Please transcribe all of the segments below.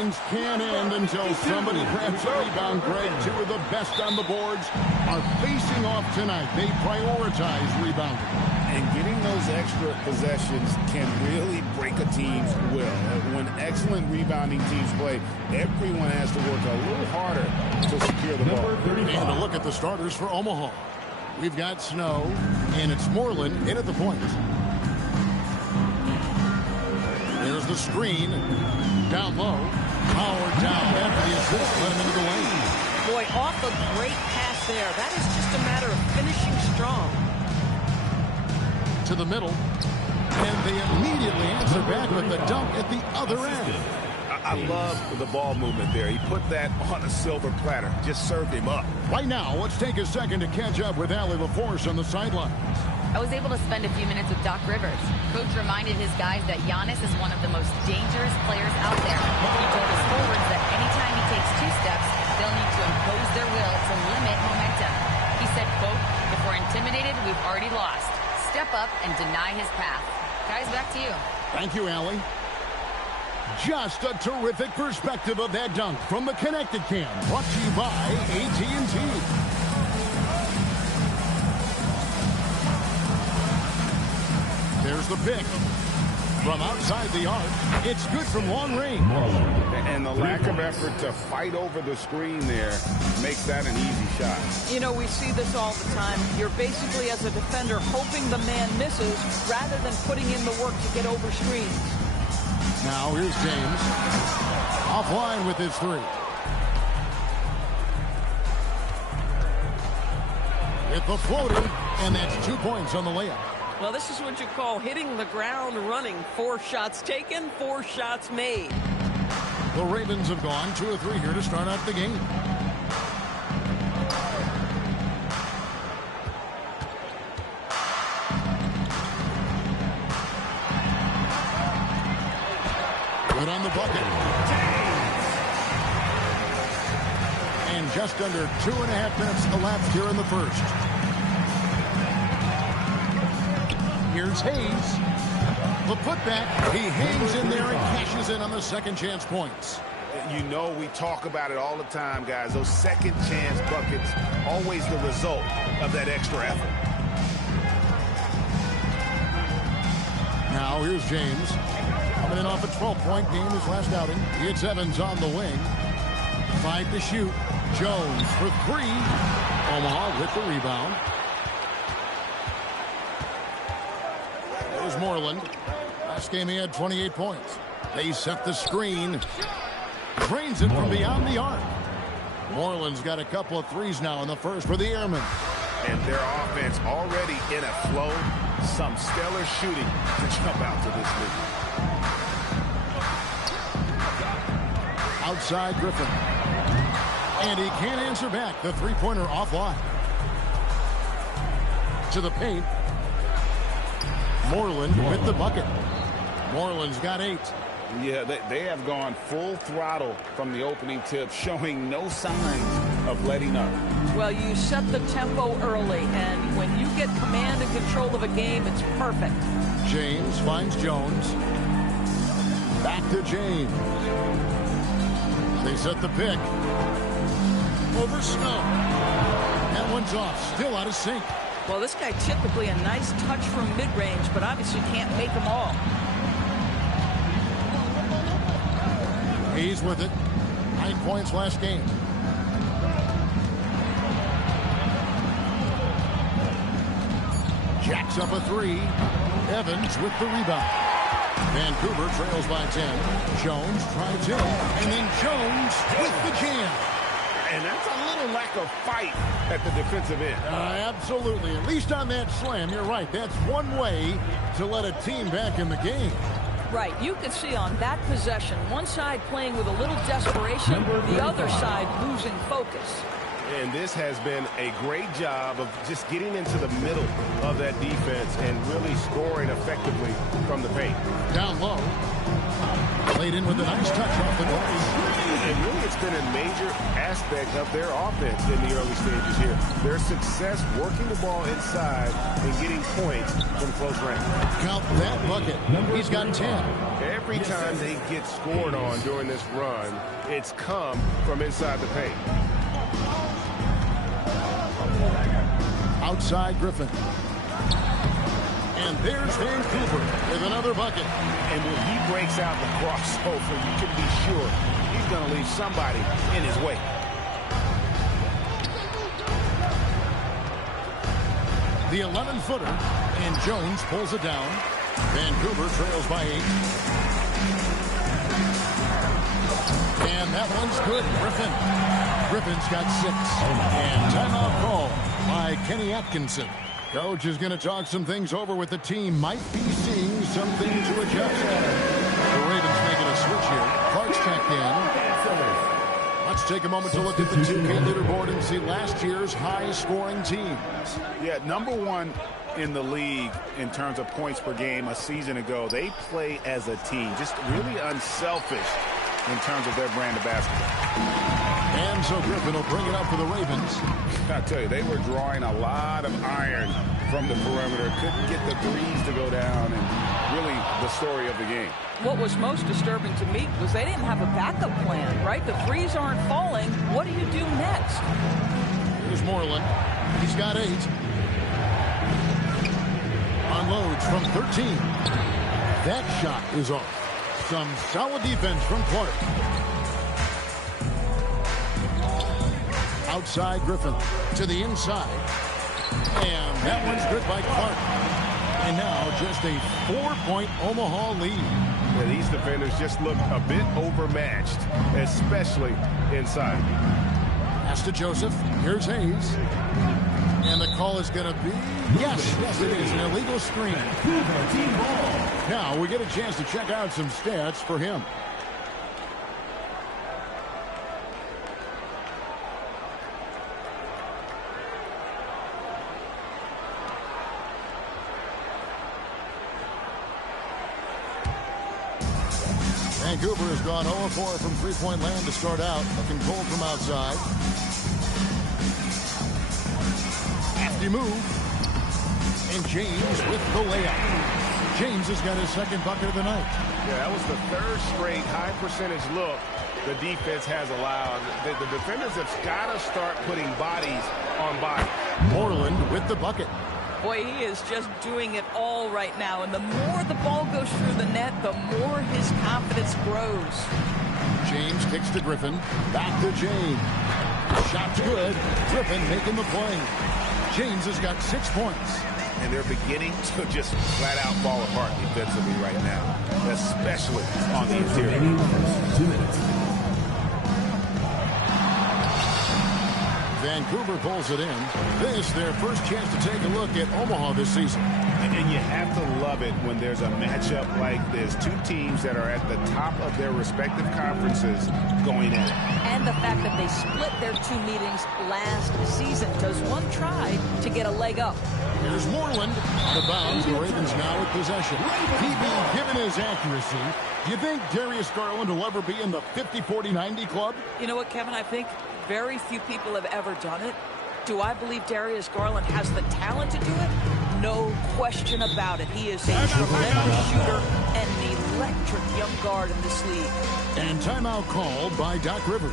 possessions can't end until somebody grabs a rebound. Greg, two of the best on the boards are facing off tonight. They prioritize rebounding. And getting those extra possessions can really break a team's will. When excellent rebounding teams play, everyone has to work a little harder to secure the ball. And a look at the starters for Omaha. We've got Snow, and it's Moreland in at the point. There's the screen. Down low. Power down after the assist. Let him into the lane. Boy, off a great pass there. That is just a matter of finishing strong. To the middle. And they immediately answer back with the dunk at the other end. I love the ball movement there. He put that on a silver platter. Just served him up. Right now, let's take a second to catch up with Allie LaForce on the sidelines. I was able to spend a few minutes with Doc Rivers. Coach reminded his guys that Giannis is one of the most dangerous players out there. He told his forwards that anytime he takes 2 steps, they'll need to impose their will to limit momentum. He said, quote, "If we're intimidated, we've already lost. Step up and deny his path." Guys, back to you. Thank you, Allie. Just a terrific perspective of that dunk from the Connected Cam. Brought to you by AT&T. There's the pick. From outside the arc, it's good from long range. And the lack of effort to fight over the screen there makes that an easy shot. You know, we see this all the time. You're basically, as a defender, hoping the man misses rather than putting in the work to get over screens. Now here's James. Offline with his 3. With the floater, and that's 2 points on the layup. Well, this is what you call hitting the ground running. 4 shots taken, 4 shots made. The Ravens have gone 2 of 3 here to start out the game. Good on the bucket. And just under 2.5 minutes elapsed here in the first. Here's Hayes. The putback. He hangs in there and cashes in on the second chance points. You know, we talk about it all the time, guys. Those second chance buckets, always the result of that extra effort. Now here's James. Coming in off a 12-point game his last outing. It's Evans on the wing. 5 to shoot. Jones for 3. Omaha with the rebound. There's Moreland. Last game he had 28 points. They set the screen. Drains it from beyond the arc. Moreland's got a couple of threes now in the first for the Airmen. And their offense already in a flow. Some stellar shooting to jump out to this league. Outside Griffin. And he can't answer back. The three-pointer offline. To the paint. Moreland with the bucket. Moreland's got 8. Yeah, they have gone full throttle from the opening tip, showing no signs of letting up. Well, you set the tempo early, and when you get command and control of a game, it's perfect. James finds Jones. Back to James. They set the pick. Over Snow. That one's off. Still out of sync. Well, this guy typically a nice touch from mid-range, but obviously can't make them all. He's with it. 9 points last game. Jacks up a 3. Evans with the rebound. Vancouver trails by 10. Jones tries in, and then Jones with the jam. And that's a little lack of fight at the defensive end. Absolutely. At least on that slam, you're right. That's one way to let a team back in the game. Right. You could see on that possession, one side playing with a little desperation, the other side losing focus. And this has been a great job of just getting into the middle of that defense and really scoring effectively from the paint. Down low. Played in with a nice touch off the glass. And really, it's been a major aspect of their offense in the early stages here. Their success working the ball inside and getting points from close range. Count that bucket. He's got 10. Every time they get scored on during this run, it's come from inside the paint. Outside Griffin. And there's Vancouver with another bucket. And when he breaks out the crossover, you can be sure he's going to leave somebody in his way. The 11-footer, and Jones pulls it down. Vancouver trails by 8. And that one's good. Griffin's got 6. And timeout call by Kenny Atkinson. Coach is going to talk some things over with the team. Might be seeing something to adjust. The Ravens making a switch here. Clark's checked in. Let's take a moment to look at the 2K leaderboard and see last year's high-scoring teams. Yeah, number 1 in the league in terms of points per game a season ago. They play as a team, just really unselfish in terms of their brand of basketball. And so Griffin will bring it up for the Ravens. I tell you, they were drawing a lot of iron from the perimeter. Couldn't get the threes to go down, and really the story of the game. What was most disturbing to me was they didn't have a backup plan, right? The threes aren't falling. What do you do next? Here's Moreland. He's got 8. Unloads from 13. That shot is off. Some solid defense from Clark. Outside Griffin to the inside. And that one's good by Clark. And now just a 4-point Omaha lead. Yeah, these defenders just look a bit overmatched, especially inside. Pass to Joseph. Here's Hayes. And the call is going to be... Yes, it is. An illegal screen. Now we get a chance to check out some stats for him. Vancouver has gone 0-4 from three-point land to start out. Looking cold from outside. Hefty move. And James with the layup. James has got his second bucket of the night. Yeah, that was the 3rd straight high-percentage look the defense has allowed. The defenders have got to start putting bodies on bodies. Moreland with the bucket. Boy, he is just doing it all right now. And the more the ball goes through the net, the more his confidence grows. James kicks to Griffin. Back to James. Shot's good. Griffin making the play. James has got 6 points. And they're beginning to just flat-out fall apart defensively right now, especially on the interior. 2 minutes. Vancouver pulls it in. This, their first chance to take a look at Omaha this season. And you have to love it when there's a matchup like this. 2 teams that are at the top of their respective conferences going at it. And the fact that they split their 2 meetings last season. Does one try to get a leg up? Here's Moreland. The bounds. The Ravens now with possession. PB, given his accuracy, do you think Darius Garland will ever be in the 50-40-90 club? You know what, Kevin? I think very few people have ever done it. Do I believe Darius Garland has the talent to do it? No question about it. He is a tremendous shooter and an electric young guard in this league. And timeout called by Doc Rivers.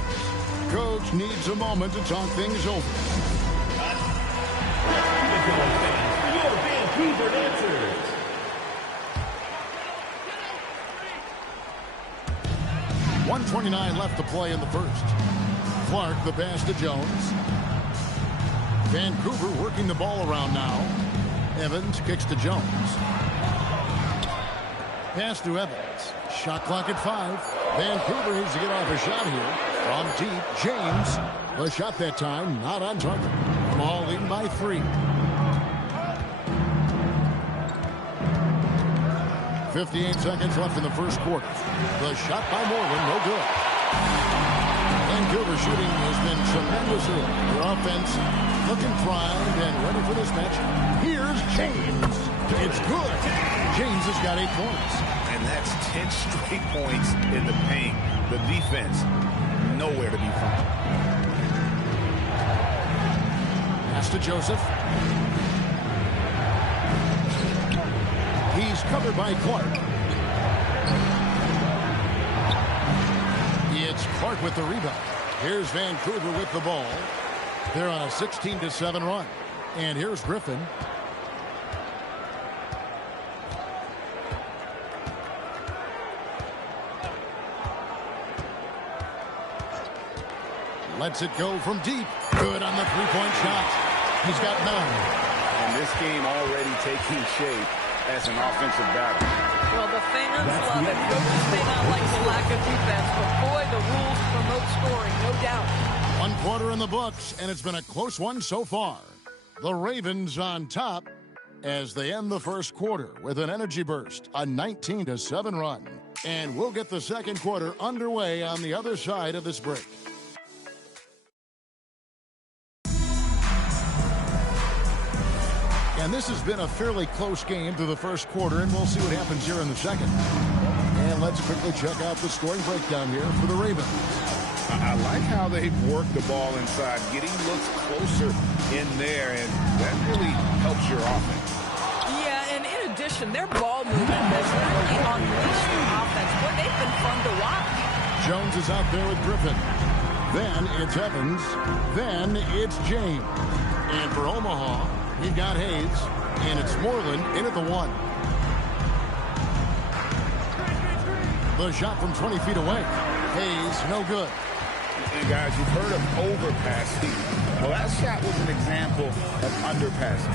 Coach needs a moment to talk things over. Your Vancouver Dancers. .129 left to play in the first. Clark, the pass to Jones. Vancouver working the ball around now. Evans kicks to Jones. Pass to Evans. Shot clock at 5. Vancouver needs to get off a shot here. From deep, James. The shot that time, not on target. Ball leading by 3. 58 seconds left in the first quarter. The shot by Moreland, no good. Vancouver shooting has been tremendous. Their offense looking primed and ready for this match. Here's James. It's good. James has got 8 points. And And that's 10 straight points in the paint. The defense, nowhere to be found. Pass to Joseph. He's covered by Clark. It's Clark with the rebound. Here's Vancouver with the ball. They're on a 16-7 run. And here's Griffin. Lets it go from deep. Good on the three-point shot. He's got 9. And this game already taking shape as an offensive battle. Well, the fans love it. Coaches may not like the lack of defense, but boy, the rules promote scoring, no doubt. 1 quarter in the books, and it's been a close one so far. The Ravens on top as they end the first quarter with an energy burst, a 19-7 run. And we'll get the second quarter underway on the other side of this break. And this has been a fairly close game through the first quarter, and we'll see what happens here in the second. And let's quickly check out the scoring breakdown here for the Ravens. I like how they've worked the ball inside, getting looks closer in there, and that really helps your offense. Yeah, and in addition, their ball movement has really unleashed their offense. Boy, they've been fun to watch. Jones is out there with Griffin. Then it's Evans. Then it's James. And for Omaha, you've got Hayes, and it's Moreland in at the 1. The shot from 20 feet away. Hayes, no good. And guys, you've heard of overpassing. Well, that shot was an example of underpassing.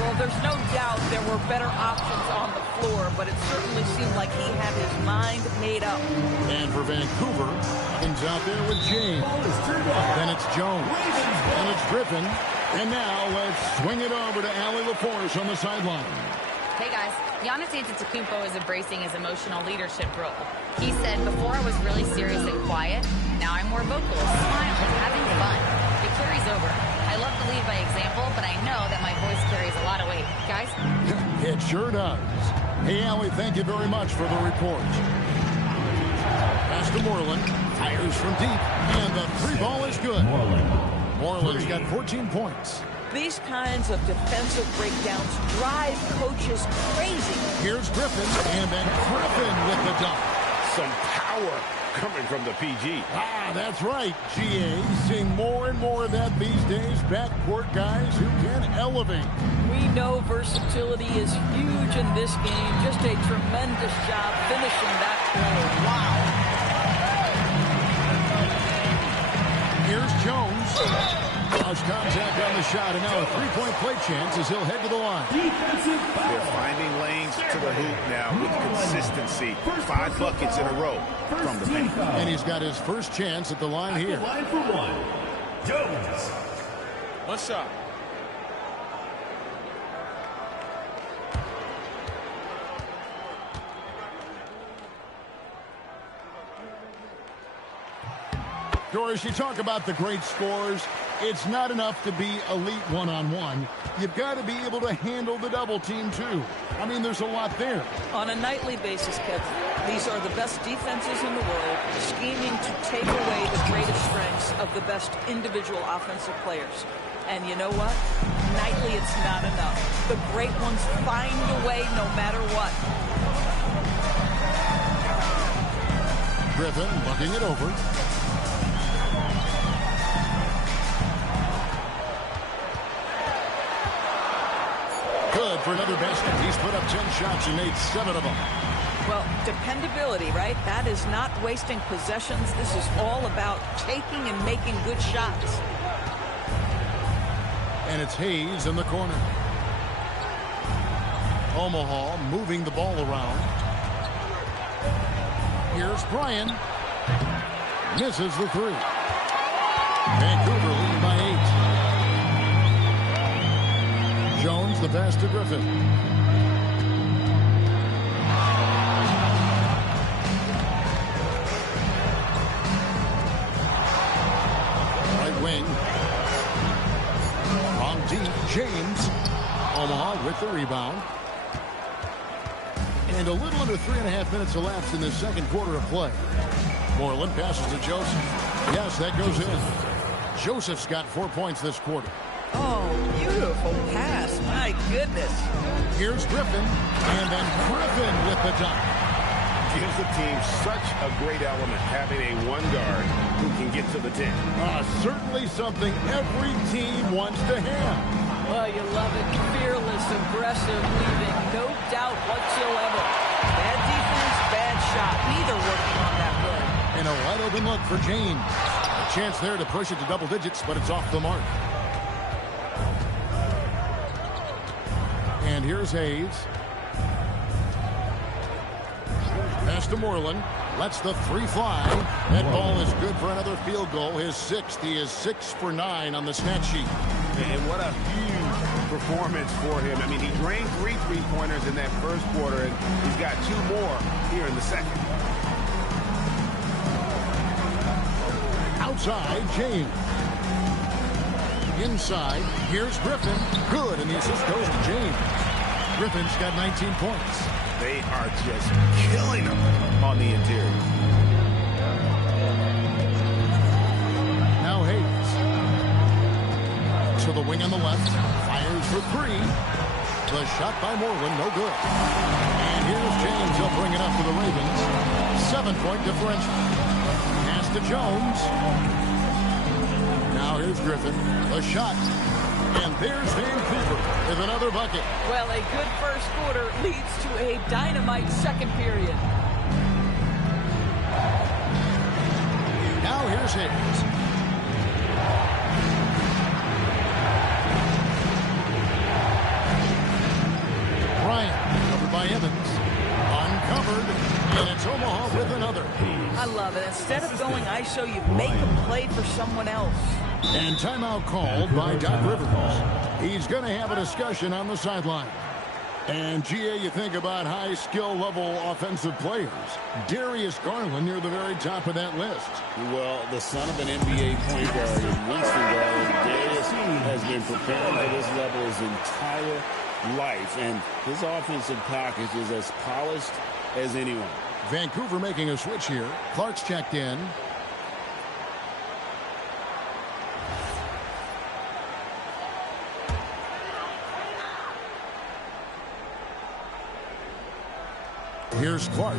Well, there's no doubt there were better options on the floor, but it certainly seemed like he had his mind made up. And for Vancouver, Evans out there with James. Then it's Jones. And it's Griffin. And now let's swing it over to Allie LaForce on the sideline. Hey guys, Giannis Antetokounmpo is embracing his emotional leadership role. He said, before I was really serious and quiet, now I'm more vocal, smiling, having fun. It carries over. I love to lead by example, but I know that my voice carries a lot of weight. Guys? It sure does. Hey, Allie, thank you very much for the report. Pass to Moreland. Fires from deep. And the 3 ball is good. Moreland's got 14 points. These kinds of defensive breakdowns drive coaches crazy. Here's Griffin, and then Griffin with the dunk. Some power coming from the PG. Ah, that's right, GA. Seeing more and more of that these days. Backcourt guys who can elevate. We know versatility is huge in this game. Just a tremendous job finishing that play. Wow. Here's Jones. Lost contact on the shot, and now a 3-point play chance as he'll head to the line. They're finding lanes to the hoop now with consistency. 5 buckets in a row from the paint. And he's got his first chance at the line here. Line for 1. Jones. One shot. Doris, you talk about the great scores. It's not enough to be elite one-on-one. You've got to be able to handle the double team, too. I mean, there's a lot there. On a nightly basis, Kev, these are the best defenses in the world, scheming to take away the greatest strengths of the best individual offensive players. And you know what? Nightly, it's not enough. The great ones find a way no matter what. Griffin looking it over. Good for another basket. He's put up 10 shots and made 7 of them. Well, dependability, right? That is not wasting possessions. This is all about taking and making good shots. And it's Hayes in the corner. Omaha moving the ball around. Here's Bryan. Misses the 3. Vancouver leading by 8. Jones the pass to Griffin. Right wing. On deep, James. Omaha with the rebound. And a little under 3.5 minutes elapsed in the second quarter of play. Moreland passes to Joseph. Yes, that goes in. Joseph's got 4 points this quarter. Oh, beautiful pass. My goodness. Here's Griffin. And then Griffin with the dunk. Gives the team such a great element having a one guard who can get to the 10. Certainly something every team wants to have. Well, you love it. Fearless, aggressive, leaving no doubt whatsoever. Bad defense, bad shot. Neither working on that play. And a wide open look for James. A chance there to push it to double digits, but it's off the mark. And here's Hayes. Pass to Moreland. Lets the three fly. That ball is good for another field goal. His sixth. He is 6 for 9 on the stat sheet. And what a huge performance for him. I mean, he drained 3 3-pointers in that first quarter, and he's got 2 more here in the second. Outside, James. Inside, here's Griffin. Good, and the assist goes to James. Griffin's got 19 points. They are just killing him on the interior. Now Hayes. To the wing on the left. Fires for 3. The shot by Moreland, no good. And here's James. He'll bring it up to the Ravens. 7-point differential. Pass to Jones. Now here's Griffin. The shot. And there's Vancouver with another bucket. Well, a good first quarter leads to a dynamite second period. Now here's Hayes. Bryant, covered by Evans. Uncovered, and it's Omaha with another. I love it. Instead of going ISO, you make a play for someone else. And timeout called by Doc Rivers. He's going to have a discussion on the sideline. And, GA, you think about high skill level offensive players. Darius Garland near the very top of that list. Well, the son of an NBA point guard in Winston Garland, Darius has been preparing for this level his entire life. And his offensive package is as polished as anyone. Vancouver making a switch here. Clark's checked in. Here's Clark.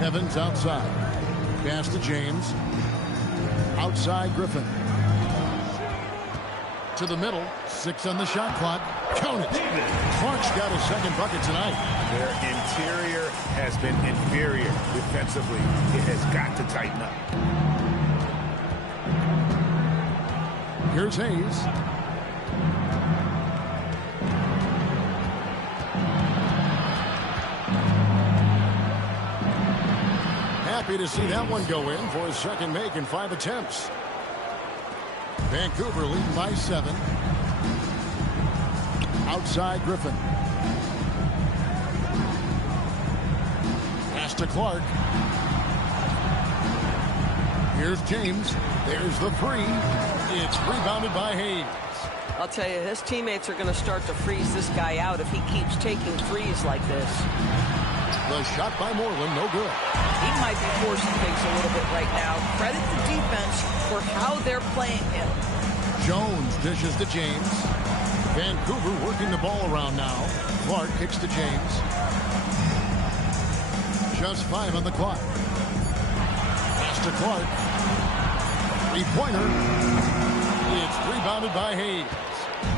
Evans outside. Pass to James. Outside Griffin. To the middle. 6 on the shot clock. Count it. Clark's got a second bucket tonight. Their interior has been inferior defensively. It has got to tighten up. Here's Hayes. Happy to see that one go in for his second make in 5 attempts. Vancouver leading by 7. Outside Griffin. Pass to Clark. Here's James. There's the 3. It's rebounded by Hayes. I'll tell you, his teammates are going to start to freeze this guy out if he keeps taking threes like this. The shot by Moreland, no good. He might be forcing things a little bit right now. Credit the defense for how they're playing him. Jones dishes to James. Vancouver working the ball around now. Clark kicks to James. Just 5 on the clock. Pass to Clark. 3-pointer. It's rebounded by Hayes.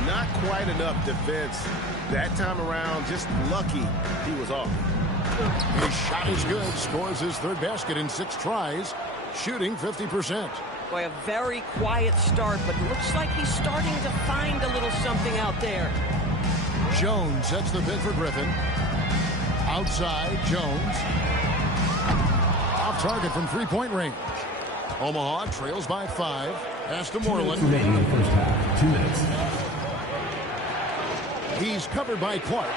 Not quite enough defense that time around. Just lucky he was off. His shot is good. Scores his 3rd basket in 6 tries. Shooting 50%. Boy, a very quiet start, but looks like he's starting to find a little something out there. Jones sets the bid for Griffin. Outside, Jones. Off target from 3-point range. Omaha trails by 5. Pass to Moreland. Remaining in the first half. 2 minutes. He's covered by Clark.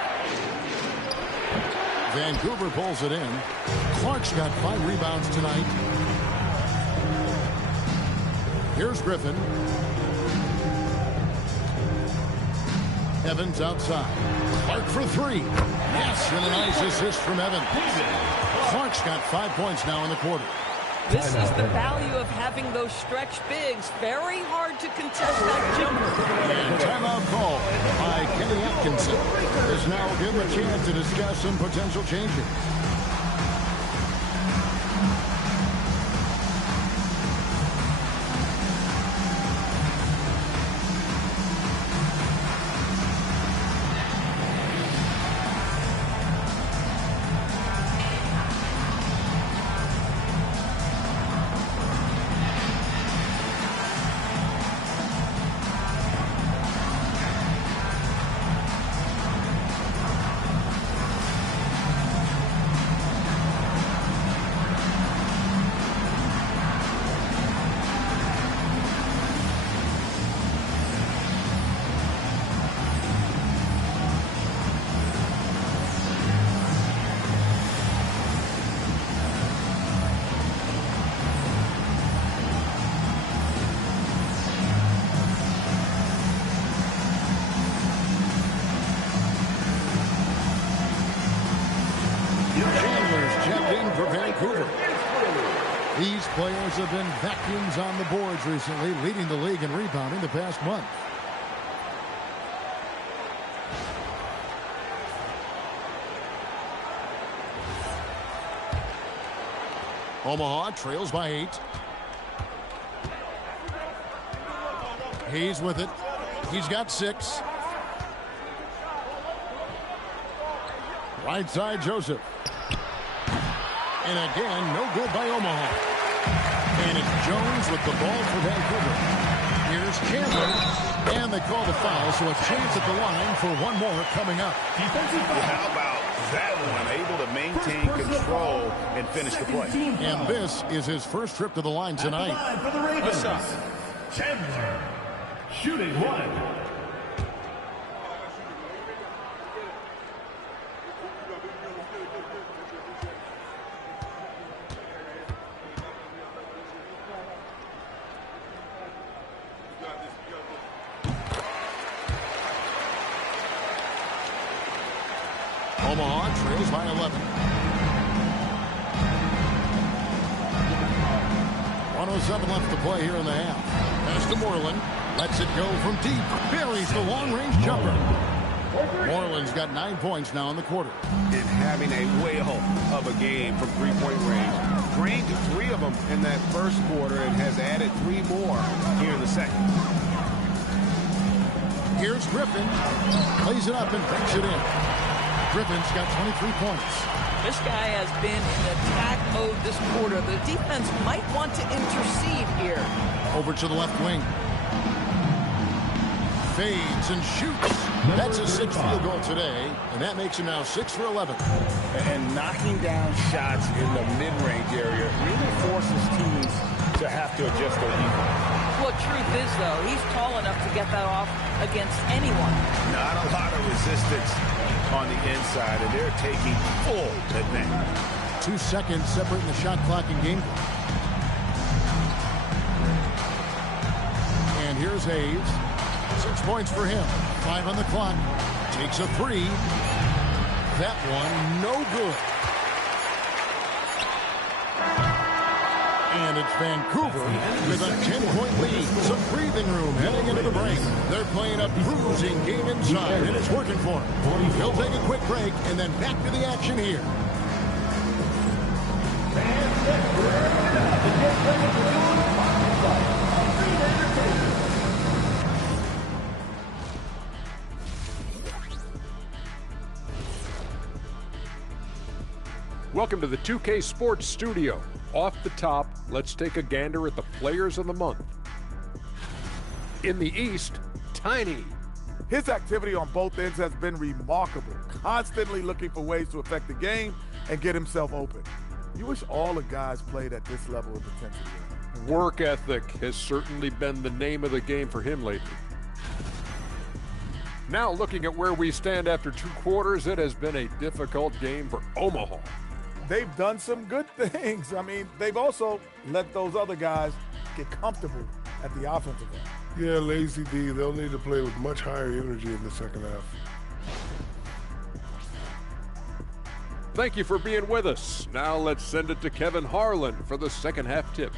Vancouver pulls it in. Clark's got 5 rebounds tonight. Here's Griffin. Evans outside. Clark for three. Yes, and a nice assist from Evans. Clark's got 5 points now in the quarter. This is the value of having those stretch bigs. Very hard to contest that jumper. And timeout call by Kenny Atkinson. This now will give him a chance to discuss some potential changes. These players have been vacuums on the boards recently, leading the league in rebounding the past month. Omaha trails by 8. He's with it. He's got 6. Right side, Joseph. And again, no good by Omaha. And it's Jones with the ball for Vancouver. Here's Chandler. And they call the foul, so a chance at the line for one more coming up. How about that one? Able to maintain control and finish the play. And this is his first trip to the line tonight. For the Ravens, Chandler, shooting 1. Omaha trails by 11. 1:07 left to play here in the half. Pass to Moreland. Lets it go from deep. Buries the long-range jumper. Moreland's got 9 points now in the quarter. And having a whale of a game from three-point range. Drained 3 of them in that first quarter and has added 3 more here in the second. Here's Griffin. Plays it up and banks it in. Griffin's got 23 points. This guy has been in attack mode this quarter. The defense might want to intercede here. Over to the left wing. Fades and shoots. That's his 6th field goal today, and that makes him now 6 for 11. And knocking down shots in the mid-range area really forces teams to have to adjust their defense. Well, truth is, though, he's tall enough to get that off against anyone. Not a lot of resistance on the inside, and they're taking full advantage. 2 seconds separating the shot clock and game. And here's Hayes. 6 points for him. 5 on the clock. Takes a 3. That one no good. And it's Vancouver with a 10-point lead. Some breathing room heading into the break. They're playing a bruising game inside, and it's working for them. He'll take a quick break, and then back to the action here. Welcome to the 2K Sports Studio. Off the top, let's take a gander at the players of the month. In the East, Tiny. His activity on both ends has been remarkable, constantly looking for ways to affect the game and get himself open. You wish all the guys played at this level of intensity. Work ethic has certainly been the name of the game for him lately. Now looking at where we stand after 2 quarters, it has been a difficult game for Omaha. They've done some good things. I mean, they've also let those other guys get comfortable at the offensive end. Yeah, lazy D. They'll need to play with much higher energy in the second half. Thank you for being with us. Now let's send it to Kevin Harlan for the second half tip.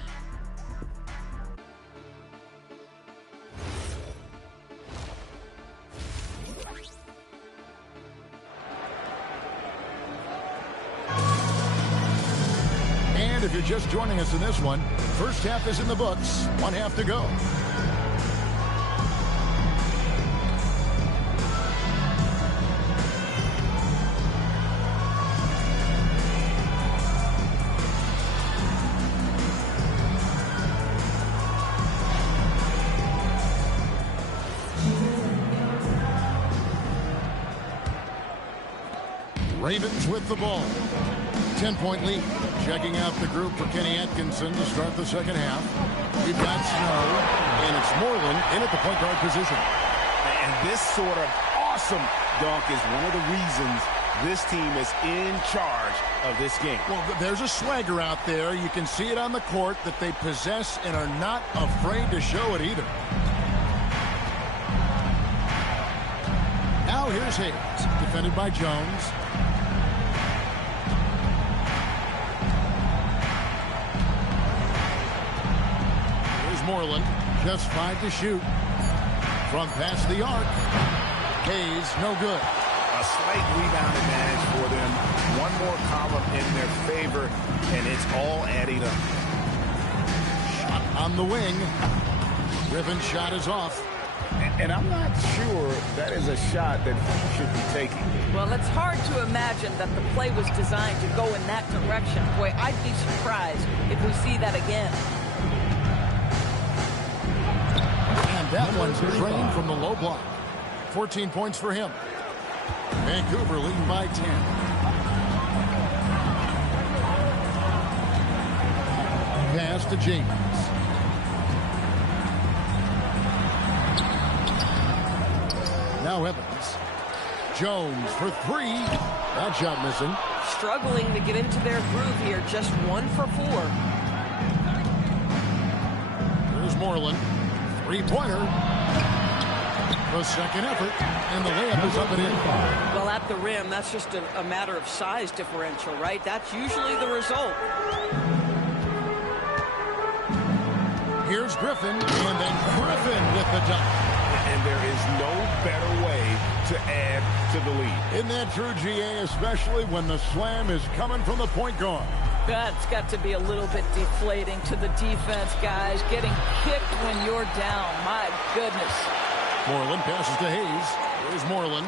And if you're just joining us in this one, first half is in the books. 1 half to go. Ravens with the ball. 10-point lead. Checking out the group for Kenny Atkinson to start the second half. We've got Snow, and it's Moreland in at the point guard position. And this sort of awesome dunk is one of the reasons this team is in charge of this game. Well, there's a swagger out there. You can see it on the court that they possess and are not afraid to show it either. Now here's Hayes, defended by Jones. Moreland, just 5 to shoot. From past the arc. Hayes, no good. A slight rebound advantage for them. One more column in their favor, and it's all adding up. Shot on the wing. Griffin's shot is off. And I'm not sure that is a shot that he should be taking. Well, it's hard to imagine that the play was designed to go in that direction. Boy, I'd be surprised if we see that again. That one's drained from the low block. 14 points for him. Vancouver leading by 10. Pass to James. Now Evans. Jones for 3. That shot missing. Struggling to get into their groove here. Just 1 for 4. Here's Moreland. 3-pointer. The second effort, and the layup is up and in. Well, at the rim, that's just a matter of size differential, right? That's usually the result. Here's Griffin, and then Griffin with the dunk. And there is no better way to add to the lead. Isn't that true, GA, especially when the slam is coming from the point guard? That's got to be a little bit deflating to the defense, guys. Getting kicked when you're down. My goodness. Moreland passes to Hayes. Here's Moreland.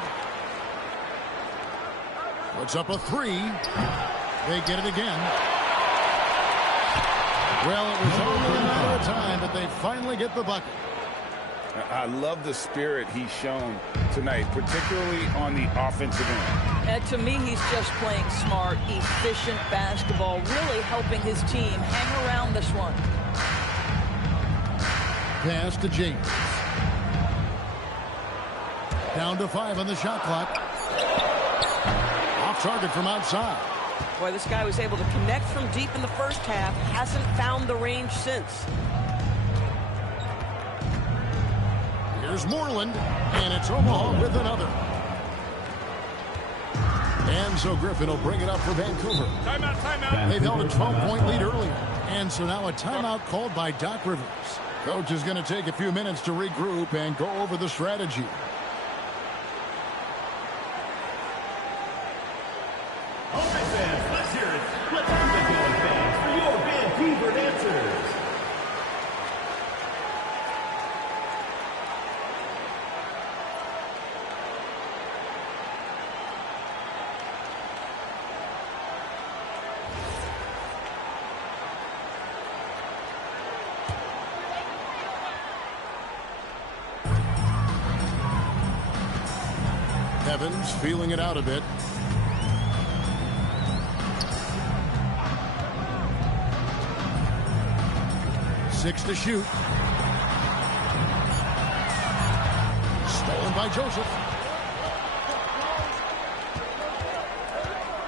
Puts up a 3. They get it again. Well, it was only a matter of time, but they finally get the bucket. I love the spirit he's shown tonight, particularly on the offensive end. And to me, he's just playing smart, efficient basketball, really helping his team hang around this one. Pass to James. Down to 5 on the shot clock. Off target from outside. Boy, this guy was able to connect from deep in the first half. Hasn't found the range since. Here's Moreland, and it's Omaha with another. And so Griffin will bring it up for Vancouver. Timeout, timeout. They've held a 12-point lead earlier. And so now a timeout called by Doc Rivers. Coach is going to take a few minutes to regroup and go over the strategy. All right, fans, let's hear it. Let's get going, fans, for your Vancouver dancers. Evans feeling it out a bit. Six to shoot. Stolen by Joseph.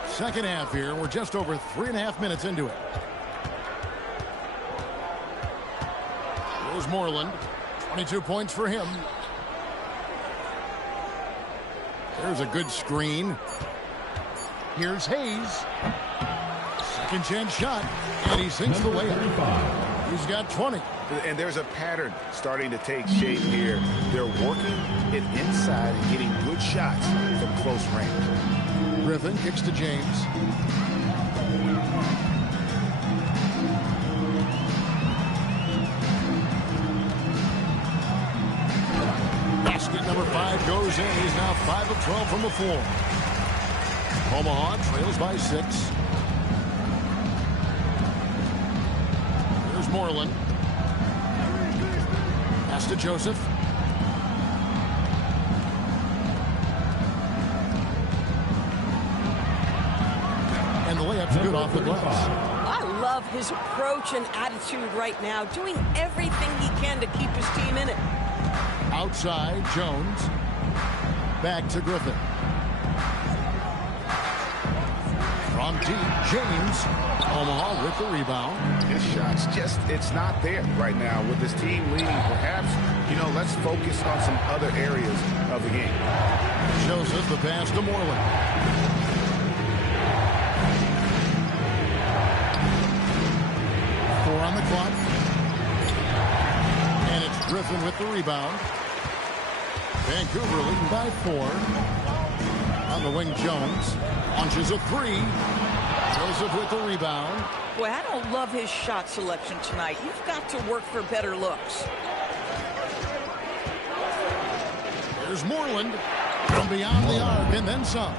Second half here. We're just over 3.5 minutes into it. Here's Moreland. 22 points for him. There's a good screen. Here's Hayes. Second chance shot. And he sinks the layup. He's got 20. And there's a pattern starting to take shape here. They're working it inside and getting good shots from close range. Griffin kicks to James. Basket number 5 goes in. He's now 5 of 12 from the floor. Omaha trails by 6. Here's Moreland. Pass to Joseph. And the layup's good off the glass. I love his approach and attitude right now, doing everything he can to keep his team in it. Outside, Jones. Back to Griffin. From deep, James. Omaha with the rebound. His shot's just, it's not there right now with his team leading. Perhaps, let's focus on some other areas of the game. Joseph, the pass to Moreland. 4 on the clock. And it's Griffin with the rebound. Vancouver leading by 4. On the wing, Jones. Launches a 3. Joseph with the rebound. Boy, I don't love his shot selection tonight. You've got to work for better looks. Here's Moreland from beyond the arc and then some.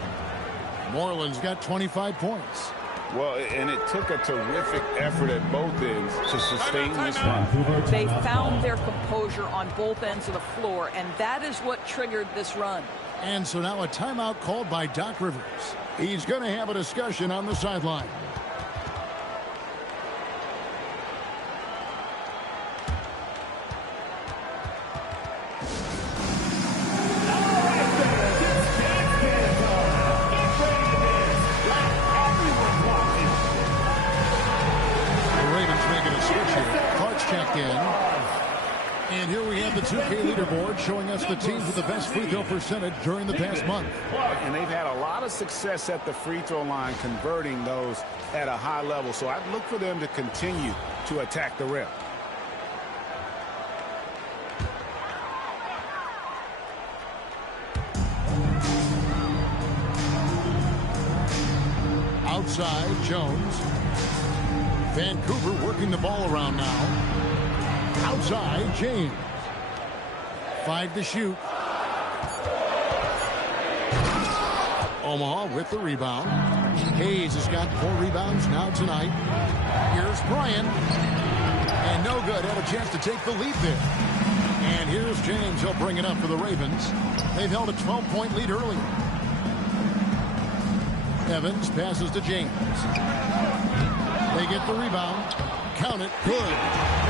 Moreland's got 25 points. Well, and it took a terrific effort at both ends to sustain this run. They found their composure on both ends of the floor, and that is what triggered this run. And so now a timeout called by Doc Rivers. He's going to have a discussion on the sideline. And here we have the 2K leaderboard showing us the teams with the best free throw percentage during the past month. And they've had a lot of success at the free throw line converting those at a high level. So I'd look for them to continue to attack the rim. Outside, Jones. Vancouver working the ball around now. Outside, James. 5 to shoot. Omaha with the rebound. Hayes has got 4 rebounds now tonight. Here's Bryant. And no good. Had a chance to take the lead there. And here's James. He'll bring it up for the Ravens. They've held a 12-point lead earlier. Evans passes to James. They get the rebound. Count it. Good.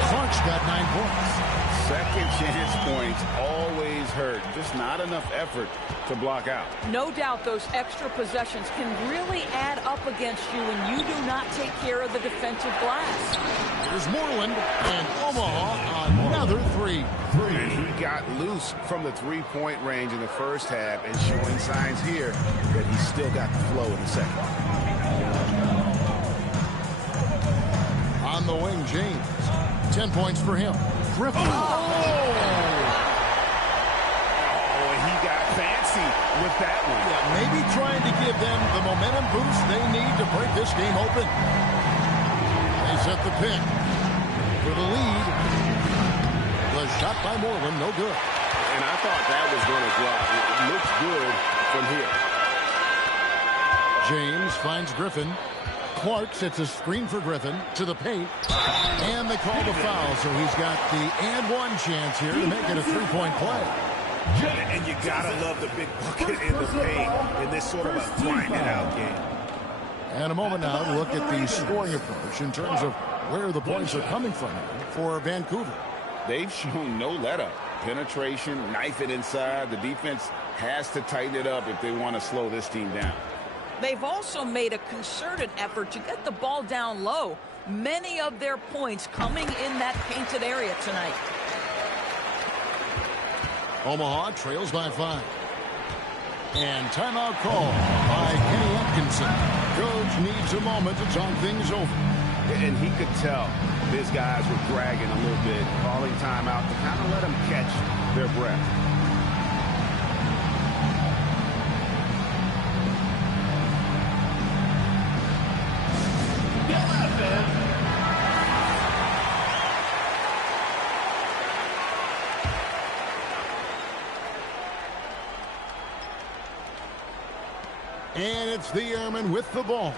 Clark's got 9 points. Second chance points always hurt. Just not enough effort to block out. No doubt those extra possessions can really add up against you when you do not take care of the defensive glass. Here's Moreland, and Omaha another 3. And he got loose from the three-point range in the first half and showing signs here that he's still got the flow in the second. On the wing, James. 10 points for him. Griffin. Oh, he got fancy with that one. Yeah, maybe trying to give them the momentum boost they need to break this game open. They set the pick for the lead. The shot by Moreland, no good. And I thought that was going to drop. It looks good from here. James finds Griffin. Clark sets a screen for Griffin to the paint. And they call the foul, so he's got the and one chance here to make it a 3-point play. And you gotta love the big bucket in the paint in this sort of a grind-it-out game. And a moment now to look at the scoring approach in terms of where the points are coming from for Vancouver. They've shown no let-up. Penetration, knife it inside. The defense has to tighten it up if they want to slow this team down. They've also made a concerted effort to get the ball down low. Many of their points coming in that painted area tonight. Omaha trails by 5. And timeout call by Kenny Atkinson. Coach needs a moment to talk things over. And he could tell his guys were dragging a little bit, calling timeout to kind of let them catch their breath. And it's the Airmen with the ball.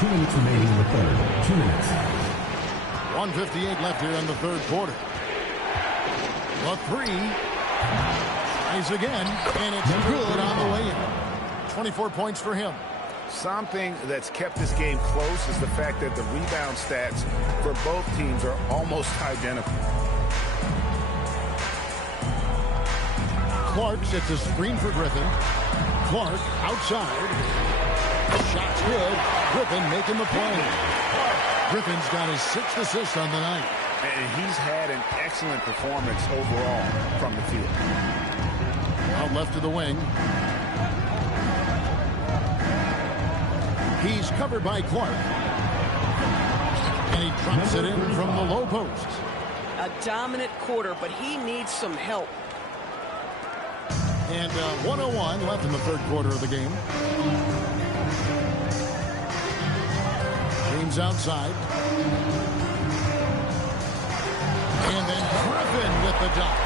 2 minutes remaining in the third. 2 minutes. 1:58 left here in the third quarter. The three. Tries again, and it's good on the way in. 24 points for him. Something that's kept this game close is the fact that the rebound stats for both teams are almost identical. Clark sets a screen for Griffin. Clark outside. Shot's good. Griffin making the play. Griffin's got his 6th assist on the night. And he's had an excellent performance overall from the field. Out left to the wing. He's covered by Clark. And he drops it in from the low post. A dominant quarter, but he needs some help. And 1:01 left in the third quarter of the game. James outside. And then Griffin with the dunk.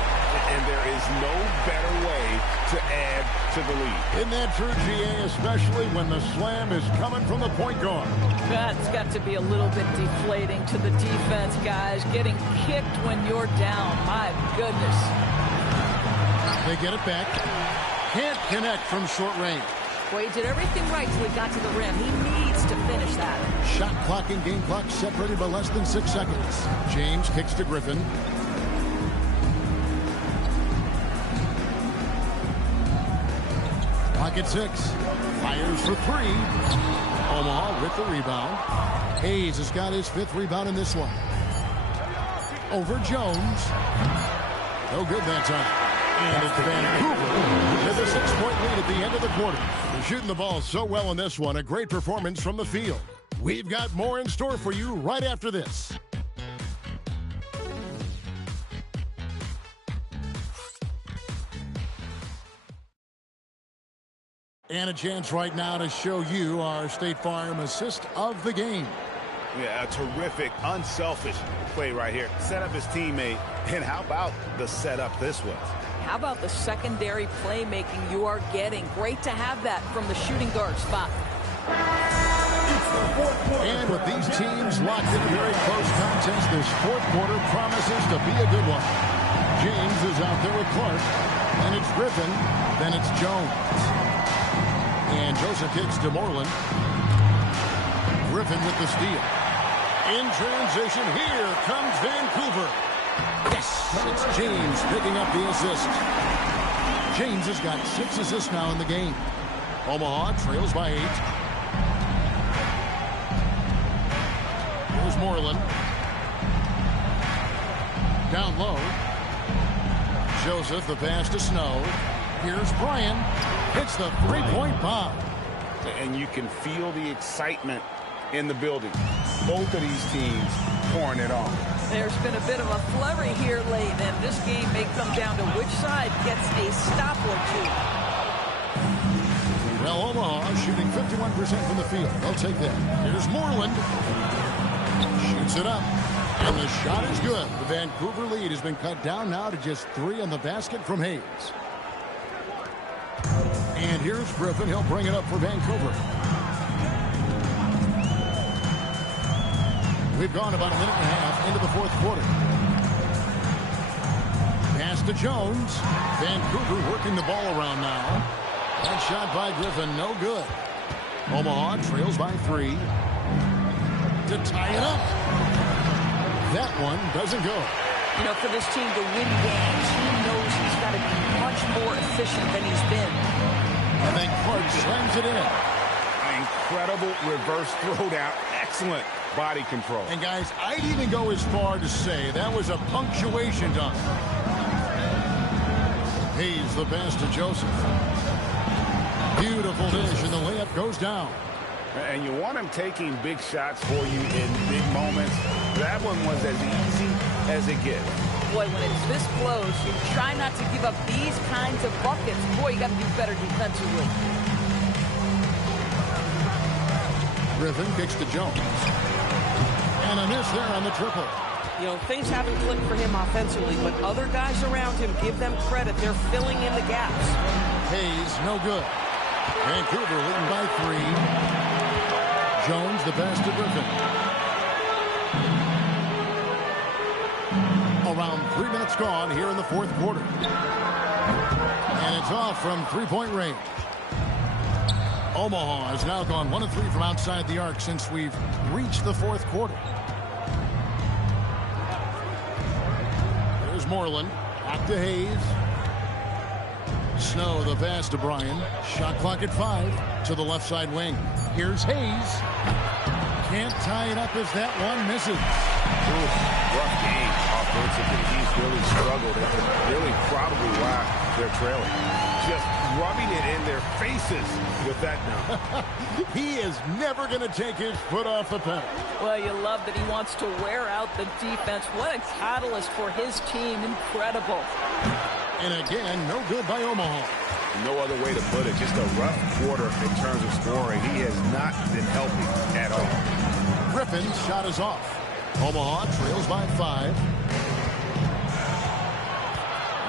And there is no better way to add to the lead. Isn't that true, GA? Especially when the slam is coming from the point guard. That's got to be a little bit deflating to the defense, guys. Getting kicked when you're down. My goodness. They get it back. Can't connect from short range. Well, he did everything right till he got to the rim. He needs to finish that. Shot clock and game clock separated by less than 6 seconds. James kicks to Griffin. Clock at 6. Fires for 3. Omaha with the rebound. Hayes has got his 5th rebound in this one. Over Jones. No good that time. And it's Vancouver with a 6-point lead at the end of the quarter. They're shooting the ball so well in this one. A great performance from the field. We've got more in store for you right after this. And a chance right now to show you our State Farm assist of the game. Yeah, a terrific, unselfish play right here. Set up his teammate. And how about the setup this was? How about the secondary playmaking you are getting? Great to have that from the shooting guard spot. And with these teams locked in a very close contest, this fourth quarter promises to be a good one. James is out there with Clark. And it's Griffin. Then it's Jones. And Joseph kicks to Moreland. Griffin with the steal. In transition, here comes Vancouver. Yes, it's James picking up the assist. James has got 6 assists now in the game. Omaha trails by 8. Here's Moreland. Down low. Joseph, the pass to Snow. Here's Brian. Hits the 3-point bomb. And you can feel the excitement in the building. Both of these teams pouring it on. There's been a bit of a flurry here late, and this game may come down to which side gets a stop or two. Well, Omaha shooting 51% from the field. They'll take that. Here's Moreland. Shoots it up. And the shot is good. The Vancouver lead has been cut down now to just 3 on the basket from Hayes. And here's Griffin. He'll bring it up for Vancouver. We've gone about a minute and a half into the fourth quarter. Pass to Jones. Vancouver working the ball around now. That shot by Griffin, no good. Omaha trails by 3. To tie it up. That one doesn't go. You know, for this team to win games, he knows he's got to be much more efficient than he's been. And then Clark slams it in. Incredible reverse throwdown. Excellent body control. And guys, I'd even go as far to say that was a punctuation dunk. Hayes the pass to Joseph. Beautiful dish, and the layup goes down. And you want him taking big shots for you in big moments. That one was as easy as it gets. Boy, when it's this close, you try not to give up these kinds of buckets. Boy, you got to do better defensively. Griffin kicks to Jones. And a miss there on the triple. You know, things haven't clicked for him offensively, but other guys around him, give them credit. They're filling in the gaps. Hayes, no good. Vancouver leading by 3. Jones, the pass to Griffin. Around 3 minutes gone here in the fourth quarter. And it's off from three-point range. Omaha has now gone 1 of 3 from outside the arc since we've reached the fourth quarter. There's Moreland. Back to Hayes. Snow, the pass to Bryan. Shot clock at 5 to the left side wing. Here's Hayes. Can't tie it up as that one misses. Ooh, rough game offensively. He's really struggled, and really probably why they're trailing. Just rubbing it in their faces with that now. He is never going to take his foot off the pedal. Well, you love that he wants to wear out the defense. What a catalyst for his team. Incredible. And again, no good by Omaha. No other way to put it. Just a rough quarter in terms of scoring. He has not been healthy at all. Griffin's shot is off. Omaha trails by 5.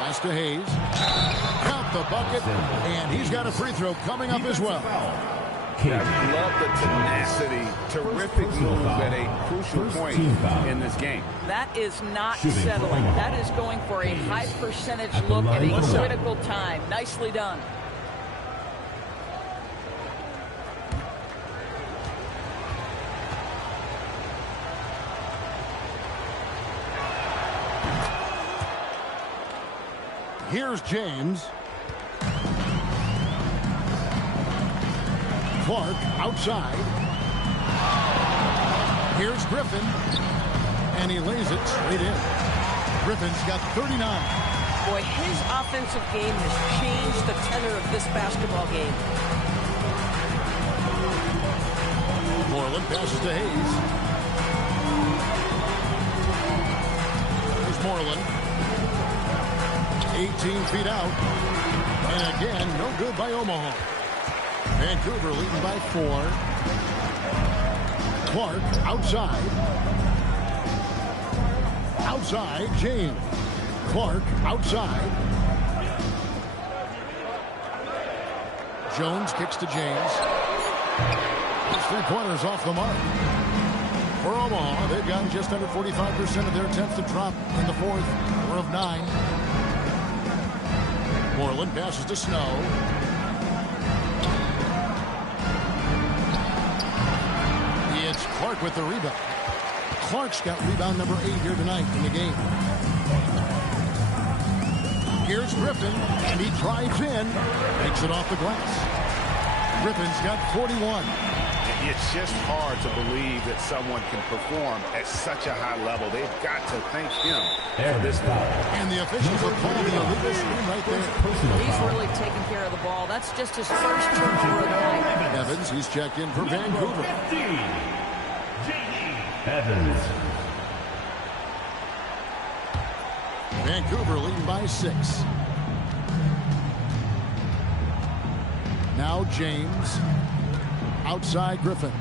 Pass to Hayes. Count the bucket. And he's got a free throw coming up as well. I love the tenacity. Terrific move at a crucial point in this game. That is not settling. That is going for a high percentage look at a critical time. Nicely done. Here's James. Clark outside. Here's Griffin. And he lays it straight in. Griffin's got 39. Boy, his offensive game has changed the tenor of this basketball game. Moreland passes to Hayes. Here's Moreland. 18 feet out. And again, no good by Omaha. Vancouver leading by 4. Clark outside. Outside, James. Clark outside. Jones kicks to James. His three-pointers off the mark. For Omaha, they've gotten just under 45% of their attempts to drop in the fourth. 4 of 9. Moreland passes to Snow. It's Clark with the rebound. Clark's got rebound number 8 here tonight in the game. Here's Griffin, and he drives in. Takes it off the glass. Griffin's got 41. It's just hard to believe that someone can perform at such a high level. They've got to thank him for this foul. And the officials are calling the illegal screen right there. He's really taking care of the ball. That's just his first turnover of the night. Evans, he's checked in for Vancouver. Evans. Vancouver leading by 6. Now James. Outside Griffin.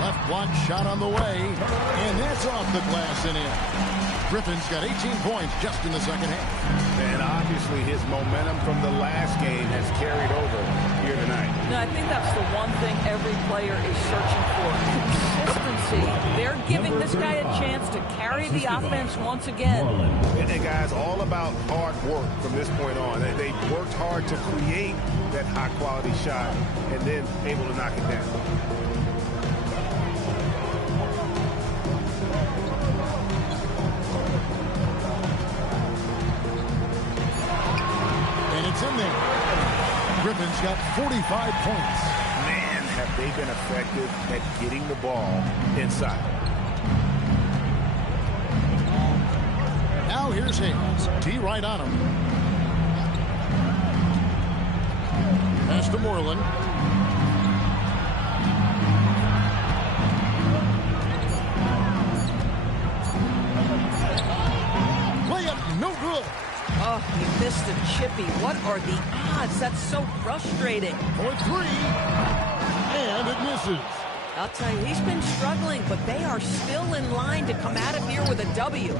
Left block shot on the way. And that's off the glass and in. Griffin's got 18 points just in the second half. And obviously his momentum from the last game has carried over here tonight. No, I think that's the one thing every player is searching for. Consistency. They're giving this guy a chance to carry the offense once again. And guys, all about hard work from this point on. They worked hard to create that high-quality shot and then able to knock it down. And it's in there. Griffin's got 45 points. Man, have they been effective at getting the ball inside. Now here's Hayes. D right on him. Pass to Moreland. Layup, no good. Oh, he missed the chippy. What are the odds? That's so frustrating. For three. And it misses. I'll tell you, he's been struggling, but they are still in line to come out of here with a W.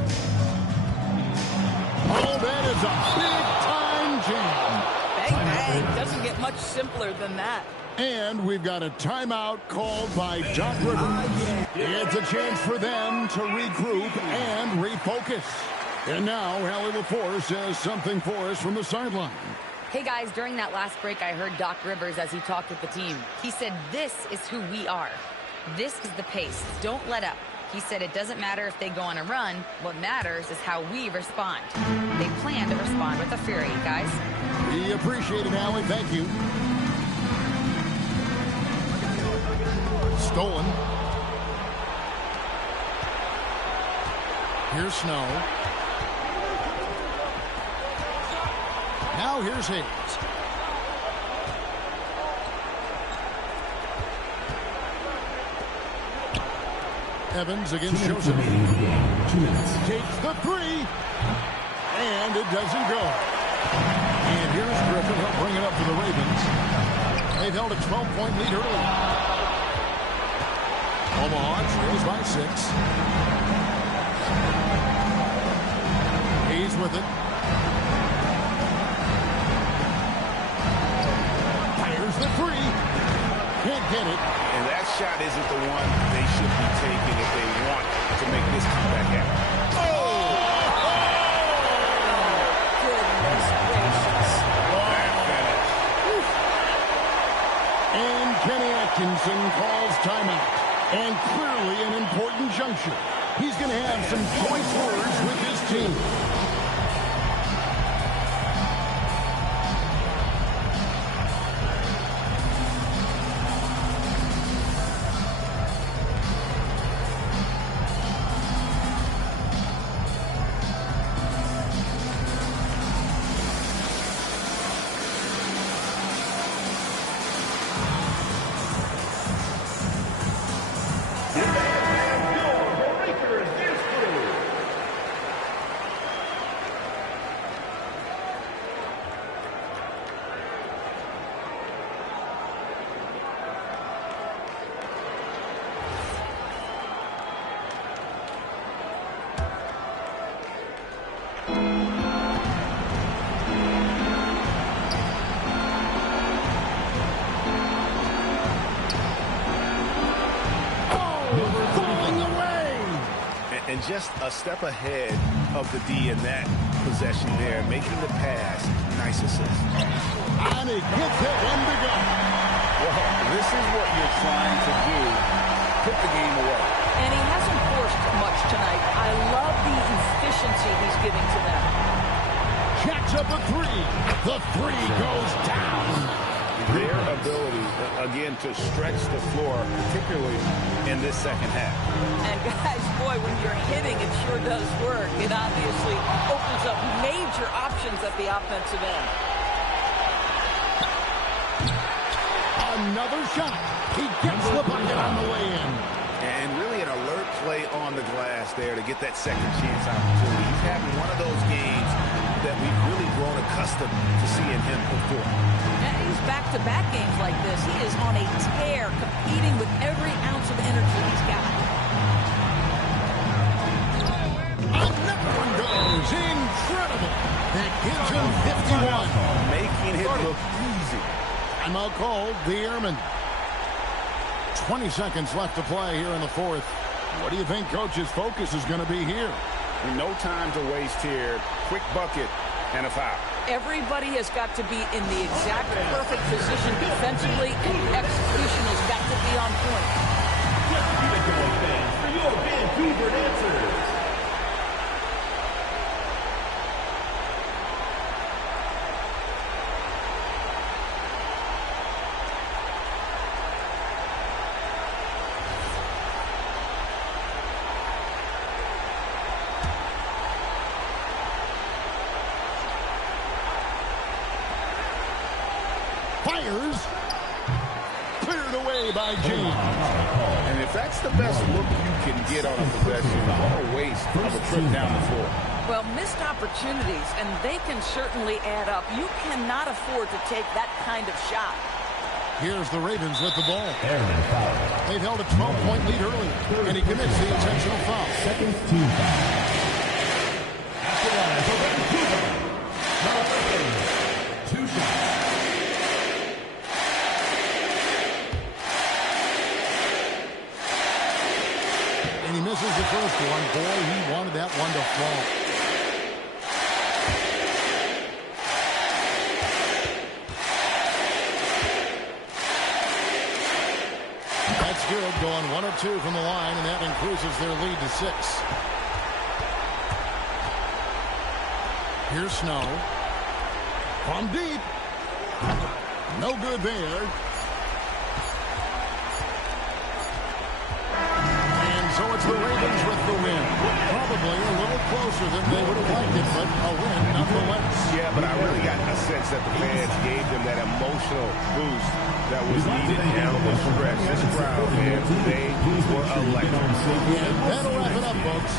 Oh, that is a big-time jam. Bang, bang. Doesn't get much simpler than that. And we've got a timeout called by Doc Rivers. It's a chance for them to regroup and refocus. And now, Hallie LaForce has something for us from the sideline. Hey guys, during that last break, I heard Doc Rivers as he talked with the team. He said, this is who we are. This is the pace. Don't let up. He said it doesn't matter if they go on a run. What matters is how we respond. They plan to respond with a fury, guys. We appreciate it, Hallie. Thank you. Stolen. Here's Snow. Now here's Hayes. Evans against Joseph. Takes the three. And it doesn't go. And here's Griffin. He'll bring it up for the Ravens. They've held a 12-point lead early. Omaha trails by 6. Hayes with it. Fires the three. Can't get it. And that shot isn't the one they should be taking if they want to make this comeback happen. Goodness gracious. That finish. And Kenny Atkinson calls timeout. And clearly an important juncture. He's going to have some choice words with his team. And just a step ahead of the D in that possession there, making the pass. Nice assist. And he gets it in the gun. Well, this is what you're trying to do. Put the game away. And he hasn't forced much tonight. I love the efficiency he's giving to them. Jacks up a three. The three goes down. Their ability, again, to stretch the floor, particularly in this second half. And guys, boy, when you're hitting, it sure does work. It obviously opens up major options at the offensive end. Another shot. He gets the bucket on the way in. And really an alert play on the glass there to get that second chance opportunity. He's having one of those games that we've really grown accustomed to seeing him perform. And he's back-to-back games like this. He is on a tear, competing with every ounce of energy he's got. Another one goes. Incredible. That gives him 51. Making it look easy. Timeout called the Airmen. 20 seconds left to play here in the fourth. What do you think Coach's focus is going to be here? No time to waste here. Quick bucket and a foul. Everybody has got to be in the exact perfect position defensively, and the execution has got to be on point. Just keep it going, fans, for your Vancouver answers. Fires. Cleared away by James. And if that's the best look you can get on a possession, what a waste of a trip down the floor. Well, missed opportunities, and they can certainly add up. You cannot afford to take that kind of shot. Here's the Ravens with the ball. They've held a 12-point lead early, and he commits the intentional foul. Second team foul. After that, number 2 shots. And he misses the first one. Boy, he wanted that one to fall. That's good, going 1 of 2 from the line, and that increases their lead to 6. Here's Snow. From deep. No good there. And so it's the Ravens with the win. Probably a little closer than they would have liked it, but a win nonetheless. Yeah, but I really got a sense that the fans gave them that emotional boost that was needed down the stretch. This crowd, man, they were electric. That'll wrap it up, folks.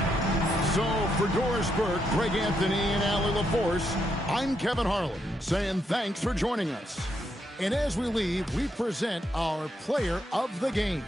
So for Doris Burke, Greg Anthony, and Allie LaForce, I'm Kevin Harlan saying thanks for joining us. And as we leave, we present our player of the game.